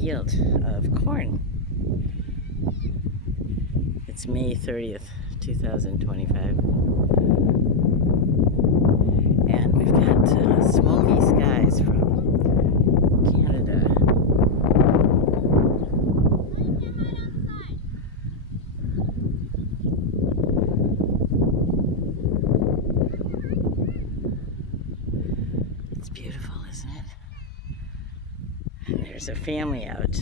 field of corn. It's May 30th, 2025. And we've got smoky skies from Canada. It's beautiful, isn't it? And there's a family out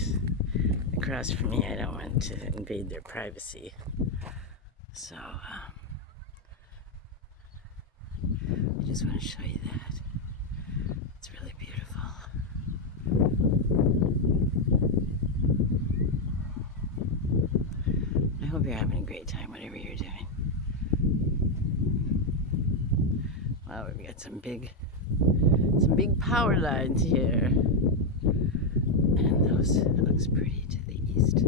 across from me. I don't want to invade their privacy. So, I just want to show you that. It's really beautiful. I hope you're having a great time, whatever you're doing. Wow, we've got some big power lines here. And those, it looks pretty to the east.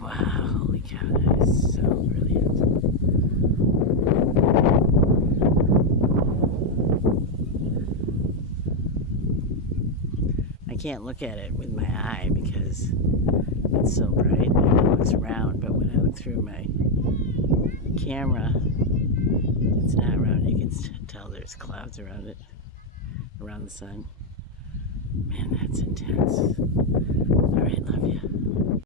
Wow, holy cow, that is so brilliant. I can't look at it with my eye because it's so bright and it looks round, but when I look through my camera, it's not round. You can tell there's clouds around it, around the sun. Man, that's intense. All right, love you.